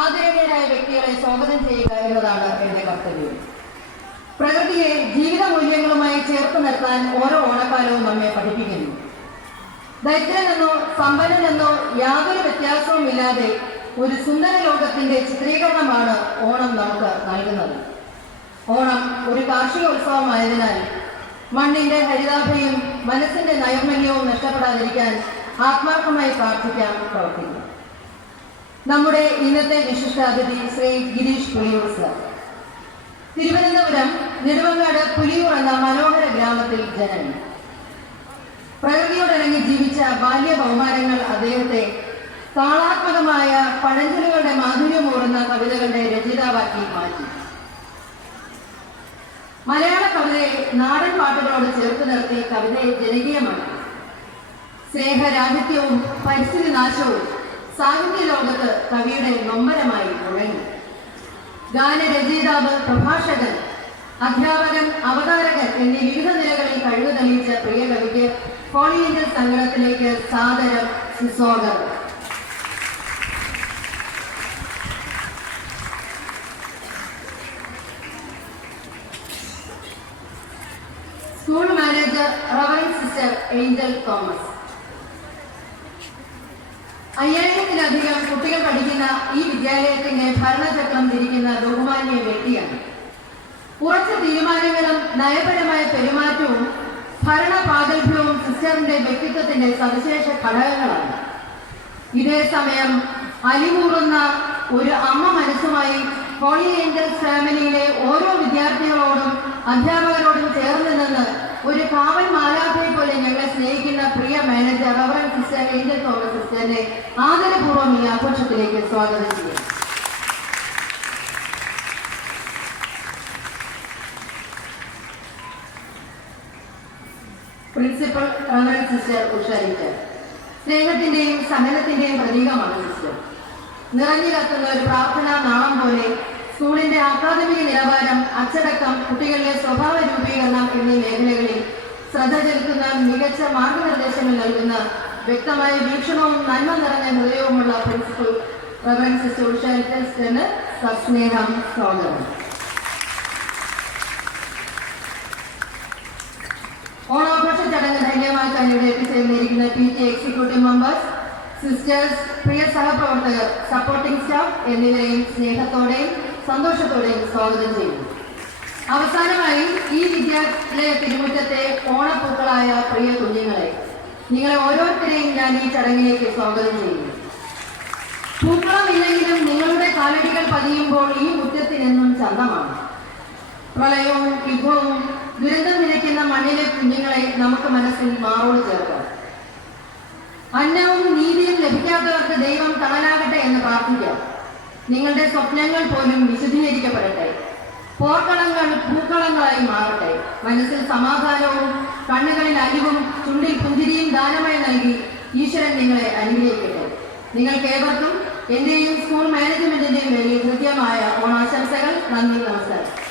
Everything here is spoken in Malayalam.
ആദരണീയരായ വ്യക്തികളെ സ്വാഗതം ചെയ്യുക എന്നതാണ് എന്റെ കർത്തവ്യം. പ്രകൃതിയെ ജീവിത മൂല്യങ്ങളുമായി ചേർത്ത് നിർത്താൻ ഓരോ ഓണക്കാലവും നമ്മെ പഠിപ്പിക്കുന്നു. ദരിദ്രനെന്നോ സമ്പന്നനെന്നോ യാതൊരു വ്യത്യാസവും ഇല്ലാതെ ഒരു സുന്ദര ലോകത്തിന്റെ ചിത്രീകരണമാണ് ഓണം നമുക്ക് നൽകുന്നത്. ഓണം ഒരു കാർഷിക ഉത്സവമായതിനാൽ മണ്ണിന്റെ ഹരിതാഭയും മനസ്സിന്റെ നൈർമല്യവും നഷ്ടപ്പെടാതിരിക്കാൻ ആത്മാർത്ഥമായി പ്രാർത്ഥിക്കാൻ പ്രവർത്തിക്കും നമ്മുടെ ഇന്നത്തെ വിശിഷ്ടാതിഥി ശ്രീ ഗിരീഷ് പുലിയൂർ സർ തിരുവനന്തപുരം നെടുമങ്ങാട് പുലിയൂർ എന്ന മനോഹര ഗ്രാമത്തിൽ ജനനം പ്രകൃതിയോടിണങ്ങി ജീവിച്ച ബാല്യ ബഹുമാനങ്ങൾ അദ്ദേഹത്തെ താളാത്മകമായ പഴഞ്ചൊലുകളുടെ മാധുര്യമൂറുന്ന കവിതകളുടെ രചയിതാവാക്കി മാറ്റി. മലയാള കവിതയെ നാടൻ പാട്ടുകളോട് ചേർത്ത് നിർത്തി കവിതയെ ജനകീയമാണ്. സ്നേഹരാഹിത്യവും പരിസ്ഥിതി നാശവും സാഹിത്യ ലോകത്ത് കവിയുടെ നൊമ്പരമായി മുഴങ്ങി ഗാനരചയിതാവ് പ്രഭാഷകൻ അധ്യാപകൻ അവതാരകൻ എന്നീ വിവിധ നിലകളിൽ കഴിവ് തെളിയിച്ച പ്രിയ കവിക്ക് ഹോളി ഏഞ്ചൽ സംഗമത്തിലേക്ക് സാദരം സുസ്വാഗതം. School manager reverend sister Angel Thomas. അയ്യായിരത്തിലധികം കുട്ടികൾ പഠിക്കുന്ന ഈ വിദ്യാലയത്തിന്റെ ഭരണചക്രം തിരിക്കുന്ന ബഹുമാന്യ വ്യക്തിയാണ്. ഉറച്ച തീരുമാനങ്ങളും നയപരമായ പെരുമാറ്റവും ഭരണ പ്രാഗൽഭ്യവും സിസ്റ്ററിന്റെ വ്യക്തിത്വത്തിന്റെ സവിശേഷ ഘടകങ്ങളാണ്. ഇതേ സമയം അലിമൂറുന്ന ഒരു അമ്മ മനസ്സുമായി ഹോളി ഏഞ്ചൽസ് ഫാമിലിയിലെ ഓരോ വിദ്യാർത്ഥികളോടും അധ്യാപകരോടും ചേർന്ന് നിന്ന് ഒരു കാവൽ മാലാഭയെ പോലെ ഞങ്ങളെ സ്നേഹിക്കുന്ന പ്രിയ manager reverend sister Angel Thomas സിസ്റ്ററിനെ ആദരപൂർവം ഈ ആഘോഷത്തിലേക്ക് സ്വാഗതം ചെയ്യും principal reverend sister Usha teacher സ്നേഹത്തിന്റെയും സഹനത്തിന്റെയും പ്രതീകമാണ് സിസ്റ്റർ നിറഞ്ഞു കത്തുന്ന ഒരു പ്രാർത്ഥനാ നാളം പോലെ സ്കൂളിന്റെ അക്കാദമിക നിലവാരം അച്ചടക്കം കുട്ടികളുടെ സ്വഭാവ രൂപീകരണം എന്നീ മേഖലകളിൽ ശ്രദ്ധ ചെലുത്തുന്ന മികച്ച മാർഗനിർദ്ദേശങ്ങൾ നൽകുന്ന വ്യക്തമായ വീക്ഷണവും നന്മ നിറഞ്ഞ ഹൃദയവുമുള്ള പ്രിൻസിപ്പൽ റവറൻ സിസ്റ്റർ സസ്നേഹം സ്വാഗതം. ഓണാഘോഷ ചടങ്ങ് ധന്യമാക്കാൻ ഇവിടെ എത്തിച്ചേർന്നിരിക്കുന്ന P T executive members sisters പ്രിയ സഹപ്രവർത്തകർ സപ്പോർട്ടിംഗ് സ്റ്റാഫ് എന്നിവരെയും സ്നേഹത്തോടെയും സന്തോഷത്തോടെയും സ്വാഗതം ചെയ്യുന്നു. അവസാനമായി ഈ വിദ്യാലയ തിരുമുറ്റത്തെ ഓണപ്പൂക്കളായ പ്രിയ കുഞ്ഞുങ്ങളെ നിങ്ങളെ ഓരോരുത്തരെയും ഞാൻ ഈ ചടങ്ങിലേക്ക് സ്വാഗതം ചെയ്യുന്നു. പൂക്കളമില്ലെങ്കിലും നിങ്ങളുടെ കാലടികൾ പതിയുമ്പോൾ ഈ മുറ്റത്തിനെന്നും ചന്തമാണ്. പ്രളയവും യുഗവും ദുരന്തം നിലയ്ക്കുന്ന മണ്ണിലെ കുഞ്ഞുങ്ങളെ നമുക്ക് മനസ്സിൽ മാറോട് ചേർക്കാം. അന്നവും നീതിയും ലഭിക്കാത്തവർക്ക് ദൈവം തണലാകട്ടെ എന്ന് പ്രാർത്ഥിക്കാം. നിങ്ങളുടെ സ്വപ്നങ്ങൾ പോലും വിശദീകരിക്കപ്പെടട്ടെ. പോർക്കളങ്ങൾ പൂക്കളങ്ങളായി മാറട്ടെ. മനസ്സിൽ സമാധാനവും കണ്ണുകളിൽ അരിവും ചുണ്ടിൽ പുഞ്ചിരിയും ദാനമായി നൽകി ഈശ്വരൻ നിങ്ങളെ അനുഗ്രഹിക്കട്ടെ. നിങ്ങൾക്ക് ഏവർക്കും എന്റെയും സ്കൂൾ മാനേജ്മെന്റിന്റെയും പേരിൽ കൃത്യമായ ഓണാശംസകൾ നന്ദി നമസ്കാരം.